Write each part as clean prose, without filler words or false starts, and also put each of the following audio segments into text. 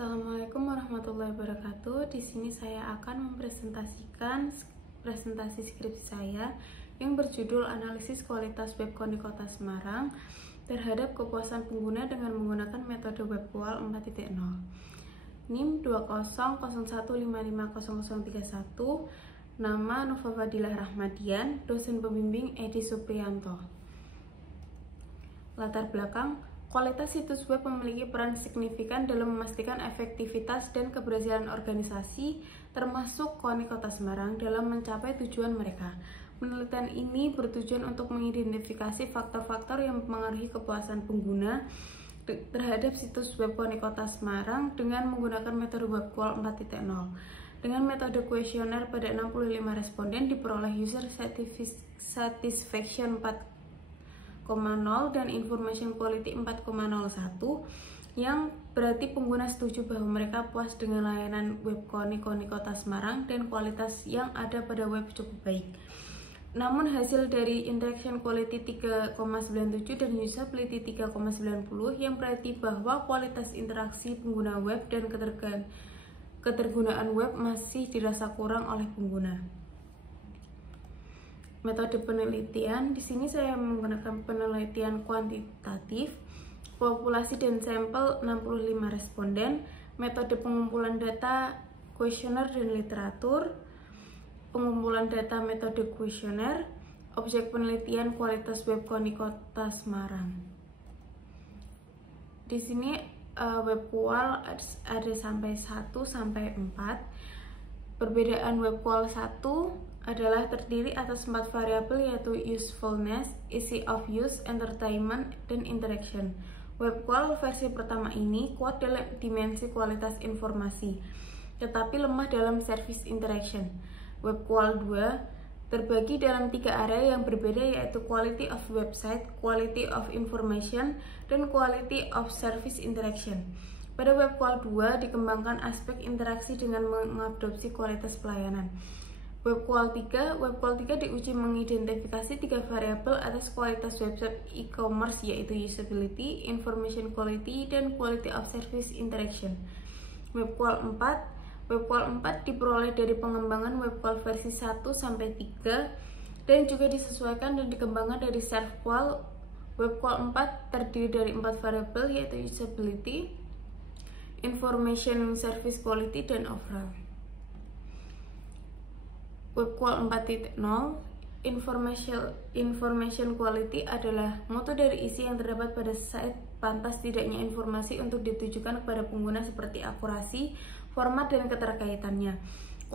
Assalamualaikum warahmatullahi wabarakatuh. Di sini saya akan mempresentasikan presentasi skripsi saya yang berjudul Analisis Kualitas Web KONI Kota Semarang terhadap kepuasan pengguna dengan menggunakan metode web QoL 4.0. NIM 20155500031. Nama Nova Fadilah Rahmadian, dosen pembimbing Edi Supriyanto. Latar belakang, kualitas situs web memiliki peran signifikan dalam memastikan efektivitas dan keberhasilan organisasi, termasuk KONI Kota Semarang, dalam mencapai tujuan mereka. Penelitian ini bertujuan untuk mengidentifikasi faktor-faktor yang mempengaruhi kepuasan pengguna terhadap situs web KONI Kota Semarang dengan menggunakan metode web QoL 4.0. Dengan metode kuesioner pada 65 responden diperoleh user satisfaction 4,0 dan information quality 4,01, yang berarti pengguna setuju bahwa mereka puas dengan layanan web KONI Kota Semarang dan kualitas yang ada pada web cukup baik. Namun hasil dari interaction quality 3,97 dan usability 3,90 yang berarti bahwa kualitas interaksi pengguna web dan ketergunaan web masih dirasa kurang oleh pengguna. Metode penelitian, di sini saya menggunakan penelitian kuantitatif, populasi dan sampel 65 responden, metode pengumpulan data kuesioner dan literatur, pengumpulan data metode kuesioner, objek penelitian kualitas web KONI Kota Semarang. Di sini web QoL ada sampai 1 sampai 4. Perbedaan web QoL 1 adalah terdiri atas 4 variabel, yaitu usefulness, easy of use, entertainment, dan interaction. Web QoL versi pertama ini kuat dalam dimensi kualitas informasi, tetapi lemah dalam service interaction. Web QoL 2 terbagi dalam 3 area yang berbeda, yaitu quality of website, quality of information, dan quality of service interaction. Pada web QoL 2 dikembangkan aspek interaksi dengan mengadopsi kualitas pelayanan. Web QoL 3 diuji mengidentifikasi 3 variabel atas kualitas website e-commerce, yaitu usability, information quality, dan quality of service interaction. Web QoL 4 diperoleh dari pengembangan web QoL versi 1 sampai 3 dan juga disesuaikan dan dikembangkan dari self QoL. Web QoL 4 terdiri dari 4 variabel, yaitu usability, information service quality, dan overall. Web QoL 4.0, information quality adalah mutu dari isi yang terdapat pada site, pantas tidaknya informasi untuk ditujukan kepada pengguna seperti akurasi, format, dan keterkaitannya.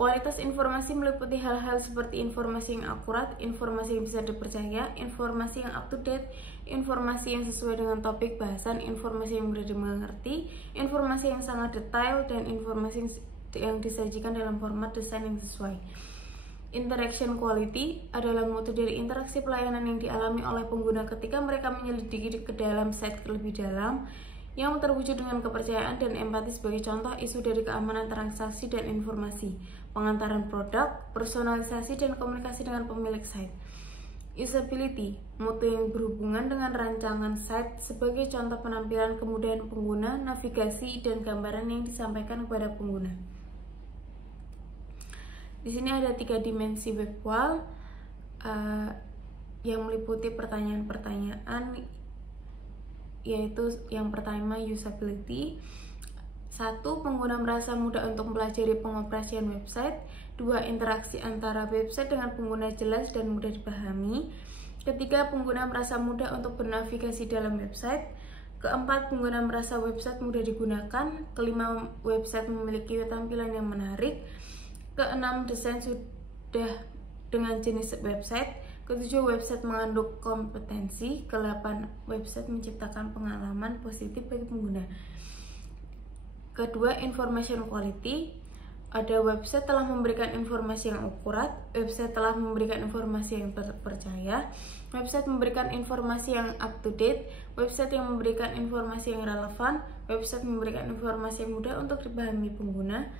Kualitas informasi meliputi hal-hal seperti informasi yang akurat, informasi yang bisa dipercaya, informasi yang up to date, informasi yang sesuai dengan topik bahasan, informasi yang mudah dimengerti, informasi yang sangat detail, dan informasi yang disajikan dalam format desain yang sesuai. Interaction quality adalah mutu dari interaksi pelayanan yang dialami oleh pengguna ketika mereka menyelidiki ke dalam site lebih dalam, yang terwujud dengan kepercayaan dan empati. Sebagai contoh, isu dari keamanan transaksi dan informasi, pengantaran produk, personalisasi, dan komunikasi dengan pemilik site. Usability, mutu yang berhubungan dengan rancangan site, sebagai contoh penampilan, kemudahan pengguna, navigasi, dan gambaran yang disampaikan kepada pengguna. Di sini ada 3 dimensi web QoL yang meliputi pertanyaan-pertanyaan, yaitu yang pertama usability. 1. Pengguna merasa mudah untuk mempelajari pengoperasian website. 2. Interaksi antara website dengan pengguna jelas dan mudah dipahami. 3. Pengguna merasa mudah untuk bernavigasi dalam website. 4. Pengguna merasa website mudah digunakan. 5. Website memiliki tampilan yang menarik. 6. Desain sudah dengan jenis website. 7. Website mengandung kompetensi. 8. Website menciptakan pengalaman positif bagi pengguna. Kedua, information quality. Ada website telah memberikan informasi yang akurat, website telah memberikan informasi yang terpercaya, website memberikan informasi yang up to date, website yang memberikan informasi yang relevan, website memberikan informasi yang mudah untuk dipahami pengguna,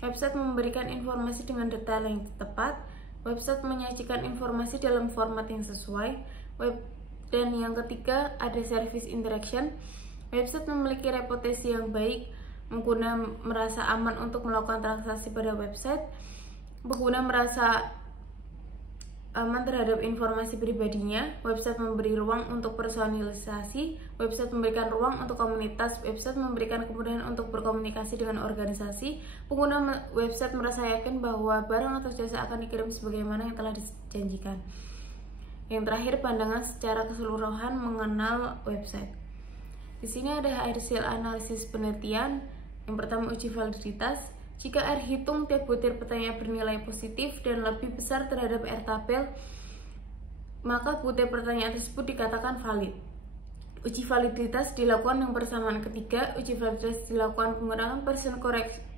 website memberikan informasi dengan detail yang tepat, website menyajikan informasi dalam format yang sesuai, dan yang ketiga ada service interaction. Website memiliki reputasi yang baik, pengguna merasa aman untuk melakukan transaksi pada website, pengguna merasa aman terhadap informasi pribadinya, website memberi ruang untuk personalisasi, website memberikan ruang untuk komunitas, website memberikan kemudahan untuk berkomunikasi dengan organisasi, pengguna website merasa yakin bahwa barang atau jasa akan dikirim sebagaimana yang telah dijanjikan. Yang terakhir, pandangan secara keseluruhan mengenal website. Di sini ada hasil analisis penelitian. Yang pertama, uji validitas. Jika R hitung tiap butir pertanyaan bernilai positif dan lebih besar terhadap R tabel, maka butir pertanyaan tersebut dikatakan valid. Uji validitas dilakukan yang persamaan ketiga. Uji validitas dilakukan menggunakan Pearson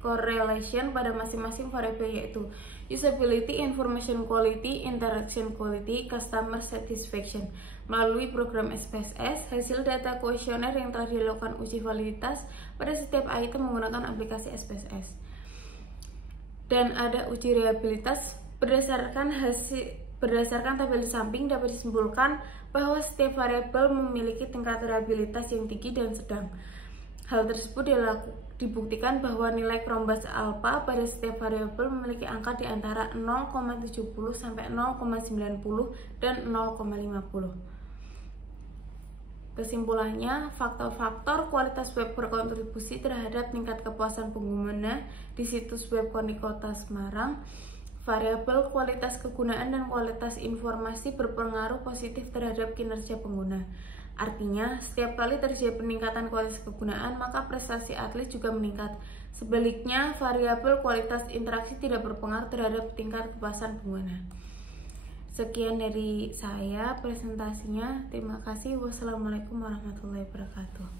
correlation pada masing-masing variabel, yaitu usability, information quality, interaction quality, customer satisfaction. Melalui program SPSS, hasil data kuesioner yang telah dilakukan uji validitas pada setiap item menggunakan aplikasi SPSS. Dan ada uji reliabilitas. Berdasarkan tabel di samping dapat disimpulkan bahwa setiap variabel memiliki tingkat reliabilitas yang tinggi dan sedang. Hal tersebut dibuktikan bahwa nilai Cronbach's alpha pada setiap variabel memiliki angka di antara 0,70 sampai 0,90 dan 0,50. Kesimpulannya, faktor-faktor kualitas web berkontribusi terhadap tingkat kepuasan pengguna di situs web KONI Kota Semarang. Variabel kualitas kegunaan dan kualitas informasi berpengaruh positif terhadap kinerja pengguna. Artinya, setiap kali terjadi peningkatan kualitas kegunaan, maka prestasi atlet juga meningkat. Sebaliknya, variabel kualitas interaksi tidak berpengaruh terhadap tingkat kepuasan pengguna. Sekian dari saya presentasinya. Terima kasih. Wassalamualaikum warahmatullahi wabarakatuh.